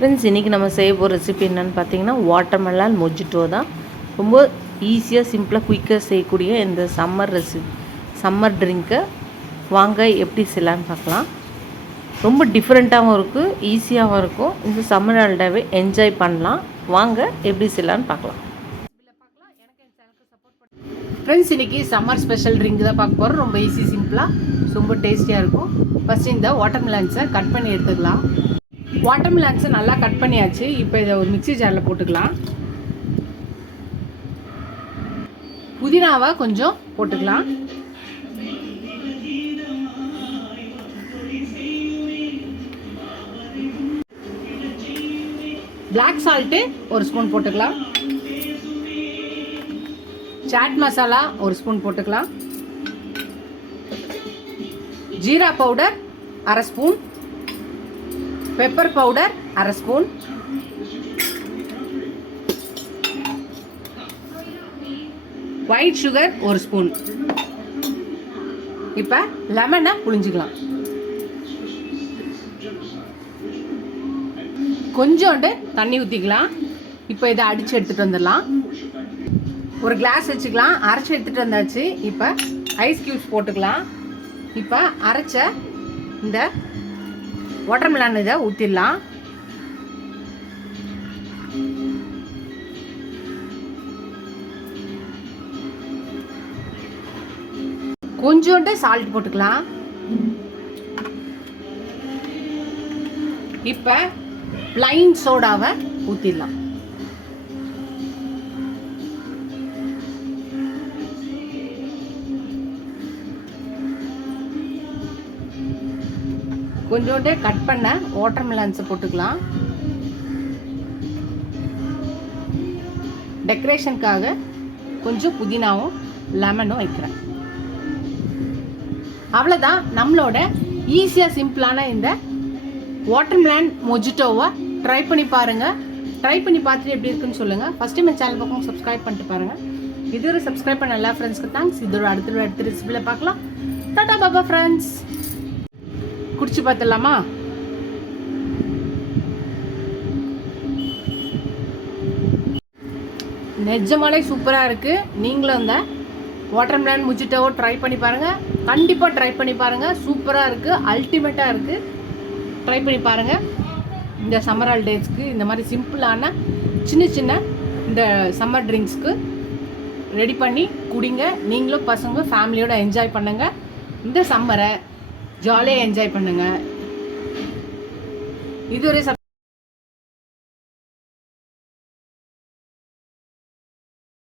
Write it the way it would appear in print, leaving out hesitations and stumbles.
Friends, இன்றைக்கி நம்ம செய்ய போகிற ரெசிபி என்னென்னு பார்த்தீங்கன்னா வாட்டர்மெலன் மொஜிட்டோ தான். ரொம்ப ஈஸியாக சிம்பிளாக குயிக்காக செய்யக்கூடிய இந்த சம்மர் ட்ரிங்க்கை வாங்க எப்படி செய்யலான்னு பார்க்கலாம். ரொம்ப டிஃப்ரெண்ட்டாகவும் இருக்குது, ஈஸியாகவும் இருக்கும். இந்த சம்மர் ஹாலிடேவை என்ஜாய் பண்ணலாம். வாங்க எப்படி செய்யலான்னு பார்க்கலாம். ஃப்ரெண்ட்ஸ், இன்றைக்கி சம்மர் ஸ்பெஷல் ட்ரிங்க் தான் பார்க்க போகிறோம். ரொம்ப ஈஸி, சிம்பிளாக, ரொம்ப டேஸ்டியாக இருக்கும். ஃபஸ்ட்டு இந்த வாட்டர்மெலன்ஸை கட் பண்ணி எடுத்துக்கலாம். வாட்டர்மெலன்ஸை நல்லா கட் பண்ணியாச்சு. இப்போ இதை ஒரு மிக்ஸி ஜாரில் போட்டுக்கலாம். புதினாவை கொஞ்சம் போட்டுக்கலாம். பிளாக் சால்ட்டு ஒரு ஸ்பூன் போட்டுக்கலாம். சாட் மசாலா ஒரு ஸ்பூன் போட்டுக்கலாம். ஜீரா பவுடர் அரை ஸ்பூன். பெப்பர் பவுடர் அரை ஸ்பூன். ஒயிட் சுகர் ஒரு ஸ்பூன். இப்போ லெமனை புழிஞ்சிக்கலாம். கொஞ்சோண்டு தண்ணி ஊற்றிக்கலாம். இப்போ இதை அடித்து எடுத்துகிட்டு வந்துடலாம். ஒரு கிளாஸ் வச்சுக்கலாம். அரைச்சி எடுத்துகிட்டு வந்தாச்சு. இப்போ ஐஸ் க்யூப்ஸ் போட்டுக்கலாம். இப்போ அரைச்ச இந்த வாட்டர்மெலன் இதை ஊற்றிடலாம். கொஞ்சோண்டு சால்ட் போட்டுக்கலாம். இப்போ பிளைன் சோடாவை ஊற்றிடலாம். கொஞ்சோண்டு கட் பண்ண வாட்டர்மெலன்ஸை போட்டுக்கலாம். டெக்கரேஷனுக்காக கொஞ்சம் புதினாவும் லெமனும் வைக்கிறேன். அவ்வளோதான். நம்மளோட ஈஸியாக சிம்பிளான இந்த வாட்டர்மெலன் மொஜிட்டோவை ட்ரை பண்ணி பாருங்கள். ட்ரை பண்ணி பார்த்துட்டு எப்படி இருக்குன்னு சொல்லுங்கள். ஃபஸ்ட் டைம் என் சேனல் பக்கம் சப்ஸ்கிரைப் பண்ணிட்டு பாருங்கள். இது ஒரு சப்ஸ்கிரைப் பண்ண எல்லா ஃப்ரெண்ட்ஸ்க்கு தேங்க்ஸ். இதோட அடுத்த ரெசிபியில் பார்க்கலாம். டாடா பாபா ஃப்ரெண்ட்ஸ். குடிச்சு பார்த்துடலாமா? நிஜமாலே சூப்பராக இருக்குது. நீங்களும் இந்த வாட்டர்மெலன் மொஜிட்டோவை ட்ரை பண்ணி பாருங்கள். கண்டிப்பாக ட்ரை பண்ணி பாருங்கள். சூப்பராக இருக்குது, அல்டிமேட்டாக இருக்குது. ட்ரை பண்ணி பாருங்கள். இந்த சம்மர் ஹாலிடேஸ்க்கு இந்த மாதிரி சிம்பிளான சின்ன இந்த சம்மர் ட்ரிங்க்ஸ்க்கு ரெடி பண்ணி குடிங்க. நீங்களும் பசங்க ஃபேமிலியோட என்ஜாய் பண்ணுங்கள். இந்த சம்மரை ஜாலியாக என்ஜாய் பண்ணுங்கள். இது ஒரு